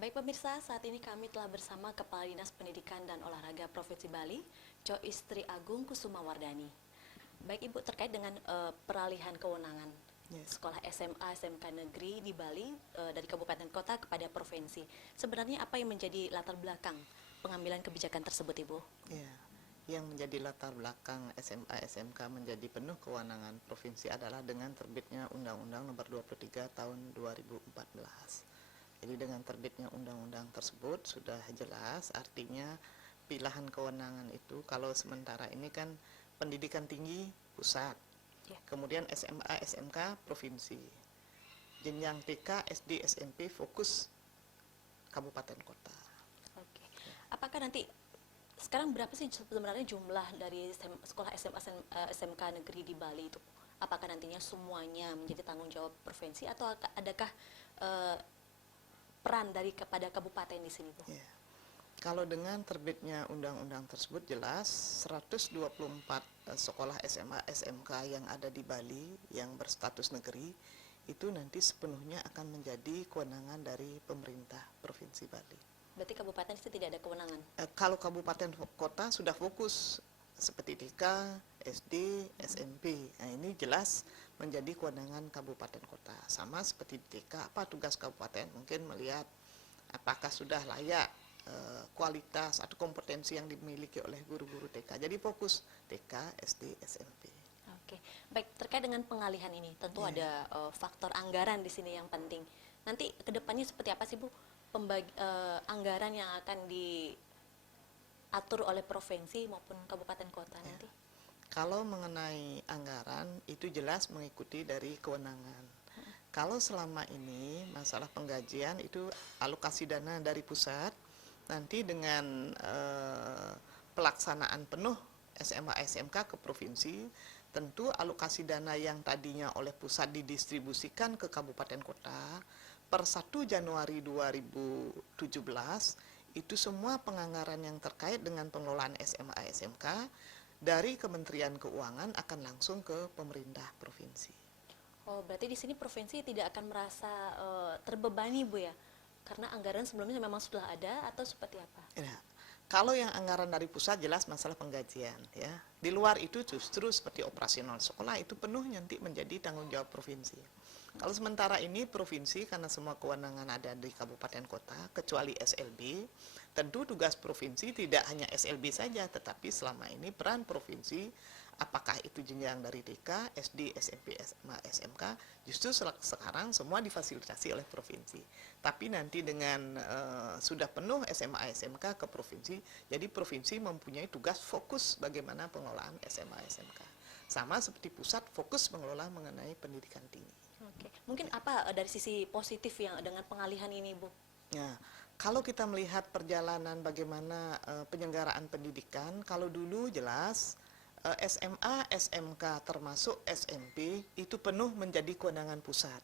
Baik pemirsa, saat ini kami telah bersama Kepala Dinas Pendidikan dan Olahraga Provinsi Bali, Istri Agung Kusuma Wardani. Baik Ibu, terkait dengan peralihan kewenangan sekolah SMA, SMK negeri di Bali dari kabupaten kota kepada provinsi. Sebenarnya apa yang menjadi latar belakang pengambilan kebijakan tersebut, Ibu? Ya, yang menjadi latar belakang SMA SMK menjadi penuh kewenangan provinsi adalah dengan terbitnya Undang-Undang Nomor 23 Tahun 2014. Jadi dengan terbitnya undang-undang tersebut sudah jelas, artinya pilihan kewenangan itu kalau sementara ini kan pendidikan tinggi pusat, kemudian SMA SMK provinsi, jenjang TK SD SMP fokus kabupaten kota. Oke. Apakah nanti sekarang berapa sih sebenarnya jumlah dari sekolah SMA SMK negeri di Bali itu? Apakah nantinya semuanya menjadi tanggung jawab provinsi atau adakah peran dari kepada kabupaten di sini, Bu? Ya. Kalau dengan terbitnya undang-undang tersebut jelas 124 sekolah SMA SMK yang ada di Bali yang berstatus negeri itu nanti sepenuhnya akan menjadi kewenangan dari pemerintah Provinsi Bali. Berarti kabupaten itu tidak ada kewenangan? Kalau kabupaten kota sudah fokus seperti TK, SD, SMP. Nah, ini jelas menjadi kewenangan kabupaten kota. Sama seperti di TK, apa tugas kabupaten? Mungkin melihat apakah sudah layak kualitas atau kompetensi yang dimiliki oleh guru-guru TK. Jadi fokus TK, SD, SMP. Oke, baik, terkait dengan pengalihan ini tentu ada faktor anggaran di sini yang penting. Nanti kedepannya seperti apa sih, Bu, anggaran yang akan diatur oleh provinsi maupun kabupaten kota nanti? Kalau mengenai anggaran itu jelas mengikuti dari kewenangan. Kalau selama ini masalah penggajian itu alokasi dana dari pusat, nanti dengan pelaksanaan penuh SMA SMK ke provinsi, tentu alokasi dana yang tadinya oleh pusat didistribusikan ke kabupaten kota per 1 Januari 2017 itu semua penganggaran yang terkait dengan pengelolaan SMA SMK dari Kementerian Keuangan akan langsung ke pemerintah provinsi. Oh, berarti di sini provinsi tidak akan merasa terbebani, Bu, ya? Karena anggaran sebelumnya memang sudah ada atau seperti apa? Ya, kalau yang anggaran dari pusat jelas masalah penggajian, ya. Di luar itu justru seperti operasional sekolah itu penuh nanti menjadi tanggung jawab provinsi. Kalau sementara ini provinsi karena semua kewenangan ada di kabupaten kota kecuali SLB, tentu tugas provinsi tidak hanya SLB saja, tetapi selama ini peran provinsi apakah itu jenjang dari TK, SD, SMP, SMA, SMK, justru sekarang semua difasilitasi oleh provinsi. Tapi nanti dengan sudah penuh SMA, SMK ke provinsi, jadi provinsi mempunyai tugas fokus bagaimana pengelolaan SMA, SMK. Sama seperti pusat fokus mengelola mengenai pendidikan tinggi. Oke. Mungkin apa dari sisi positif yang dengan pengalihan ini, Bu? Ya, kalau kita melihat perjalanan bagaimana penyelenggaraan pendidikan, kalau dulu jelas SMA, SMK termasuk SMP itu penuh menjadi kewenangan pusat.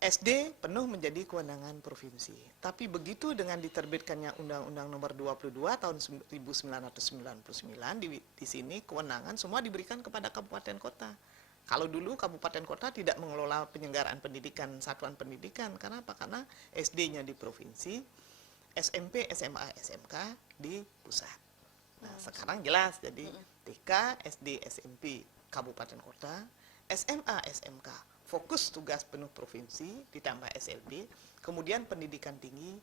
SD penuh menjadi kewenangan provinsi. Tapi begitu dengan diterbitkannya Undang-Undang Nomor 22 tahun 1999 di sini kewenangan semua diberikan kepada kabupaten kota. Kalau dulu kabupaten kota tidak mengelola penyelenggaraan pendidikan, satuan pendidikan. Karena apa? Karena SD-nya di provinsi, SMP, SMA, SMK di pusat. Nah, sekarang jelas jadi TK, SD, SMP kabupaten kota, SMA, SMK fokus tugas penuh provinsi ditambah SLB, kemudian pendidikan tinggi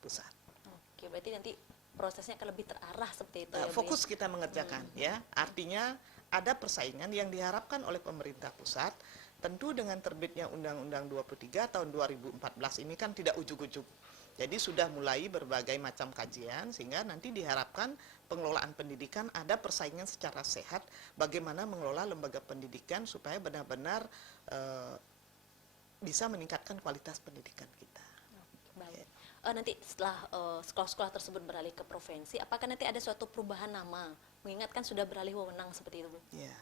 pusat. Oke, berarti nanti prosesnya akan lebih terarah seperti itu. Fokus kita mengerjakan ya. Artinya ada persaingan yang diharapkan oleh pemerintah pusat. Tentu dengan terbitnya Undang-Undang 23 tahun 2014 ini kan tidak ujuk-ujuk. Jadi sudah mulai berbagai macam kajian sehingga nanti diharapkan pengelolaan pendidikan ada persaingan secara sehat bagaimana mengelola lembaga pendidikan supaya benar-benar bisa meningkatkan kualitas pendidikan kita. Baik. Nanti setelah sekolah-sekolah tersebut beralih ke provinsi, apakah nanti ada suatu perubahan nama? Mengingatkan sudah beralih wewenang seperti itu, Bu? Ya.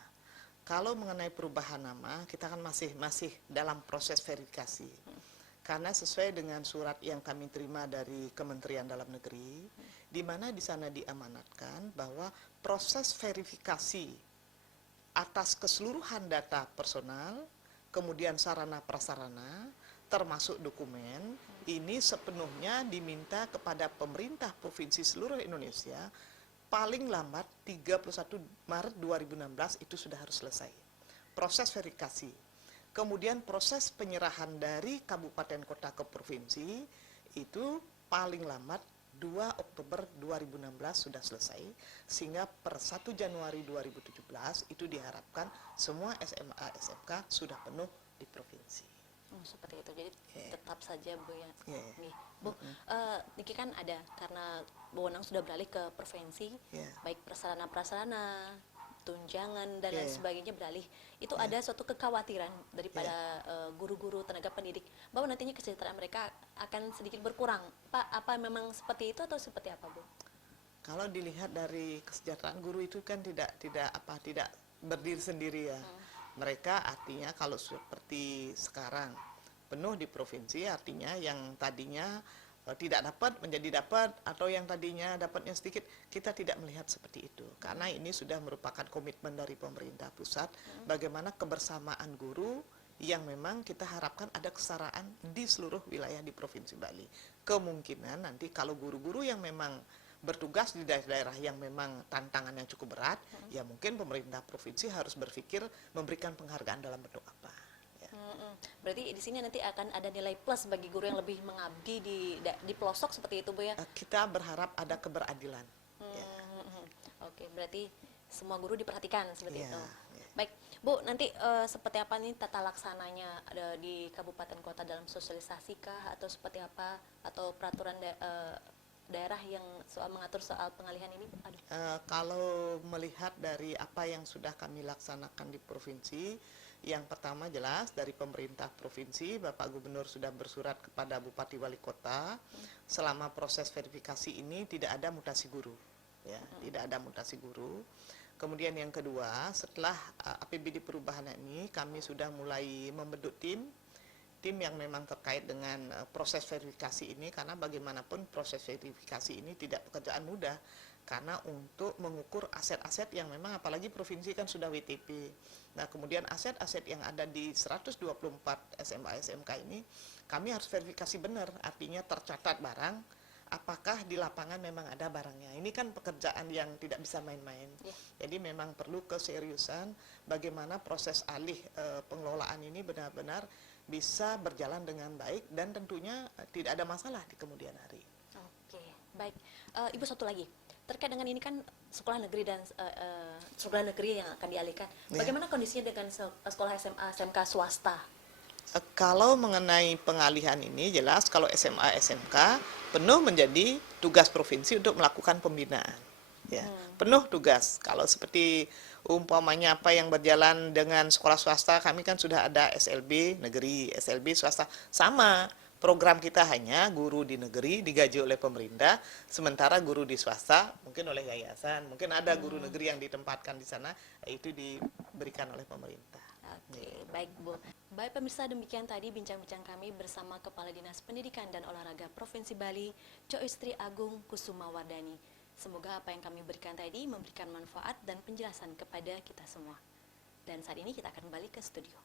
Kalau mengenai perubahan nama, kita kan masih dalam proses verifikasi. Karena sesuai dengan surat yang kami terima dari Kementerian Dalam Negeri, di mana di sana diamanatkan bahwa proses verifikasi atas keseluruhan data personal, kemudian sarana prasarana, termasuk dokumen, ini sepenuhnya diminta kepada pemerintah provinsi seluruh Indonesia paling lambat 31 Maret 2016 itu sudah harus selesai. Proses verifikasi. Kemudian proses penyerahan dari kabupaten kota ke provinsi itu paling lambat 2 Oktober 2016 sudah selesai, sehingga per 1 Januari 2017 itu diharapkan semua SMA SMK sudah penuh di provinsi. Seperti itu, jadi tetap saja Bu ya. Nih, Bu, Niki kan ada karena wewenang sudah beralih ke provinsi, baik prasarana-prasarana, tunjangan dan lain sebagainya beralih. Itu ada suatu kekhawatiran daripada guru-guru tenaga pendidik bahwa nantinya kesejahteraan mereka akan sedikit berkurang. Pak, apa memang seperti itu atau seperti apa, Bu? Kalau dilihat dari kesejahteraan guru itu kan tidak berdiri sendiri ya. Mereka artinya kalau seperti sekarang penuh di provinsi, artinya yang tadinya tidak dapat menjadi dapat, atau yang tadinya dapatnya sedikit, kita tidak melihat seperti itu. Karena ini sudah merupakan komitmen dari pemerintah pusat, bagaimana kebersamaan guru yang memang kita harapkan ada kesetaraan di seluruh wilayah di Provinsi Bali. Kemungkinan nanti kalau guru-guru yang memang bertugas di daerah-daerah yang memang tantangannya cukup berat, ya mungkin pemerintah provinsi harus berpikir memberikan penghargaan dalam bentuk apa. Ya. Berarti di sini nanti akan ada nilai plus bagi guru yang lebih mengabdi di pelosok seperti itu, Bu ya? Kita berharap ada keberadilan. Ya. Oke, berarti semua guru diperhatikan seperti itu. Ya. Baik, Bu, nanti seperti apa nih tata laksananya di kabupaten kota dalam sosialisasi kah atau seperti apa, atau peraturan daerah yang mengatur soal pengalihan ini? Kalau melihat dari apa yang sudah kami laksanakan di provinsi, yang pertama jelas dari pemerintah provinsi, Bapak Gubernur sudah bersurat kepada Bupati Wali Kota, selama proses verifikasi ini tidak ada mutasi guru, ya, tidak ada mutasi guru. Kemudian yang kedua, setelah APBD perubahan ini, kami sudah mulai membentuk tim yang memang terkait dengan proses verifikasi ini, karena bagaimanapun proses verifikasi ini tidak pekerjaan mudah, karena untuk mengukur aset-aset yang memang apalagi provinsi kan sudah WTP. Nah, kemudian aset-aset yang ada di 124 SMA SMK ini kami harus verifikasi benar, artinya tercatat barang, apakah di lapangan memang ada barangnya. Ini kan pekerjaan yang tidak bisa main-main. Jadi memang perlu keseriusan bagaimana proses alih pengelolaan ini benar-benar bisa berjalan dengan baik dan tentunya tidak ada masalah di kemudian hari. Oke, baik. Ibu, satu lagi. Terkait dengan ini kan sekolah negeri dan sekolah negeri yang akan dialihkan. Bagaimana kondisinya dengan sekolah SMA SMK swasta? Kalau mengenai pengalihan ini jelas kalau SMA SMK penuh menjadi tugas provinsi untuk melakukan pembinaan. Ya, penuh tugas. Kalau seperti umpamanya apa yang berjalan dengan sekolah swasta, kami kan sudah ada SLB negeri, SLB swasta, sama. Program kita hanya guru di negeri digaji oleh pemerintah, sementara guru di swasta mungkin oleh yayasan, mungkin ada guru negeri yang ditempatkan di sana, itu diberikan oleh pemerintah. Oke, baik Bu. Baik pemirsa, demikian tadi bincang-bincang kami bersama Kepala Dinas Pendidikan dan Olahraga Provinsi Bali, Coistri Agung Kusuma Wardani. Semoga apa yang kami berikan tadi memberikan manfaat dan penjelasan kepada kita semua. Dan saat ini kita akan kembali ke studio.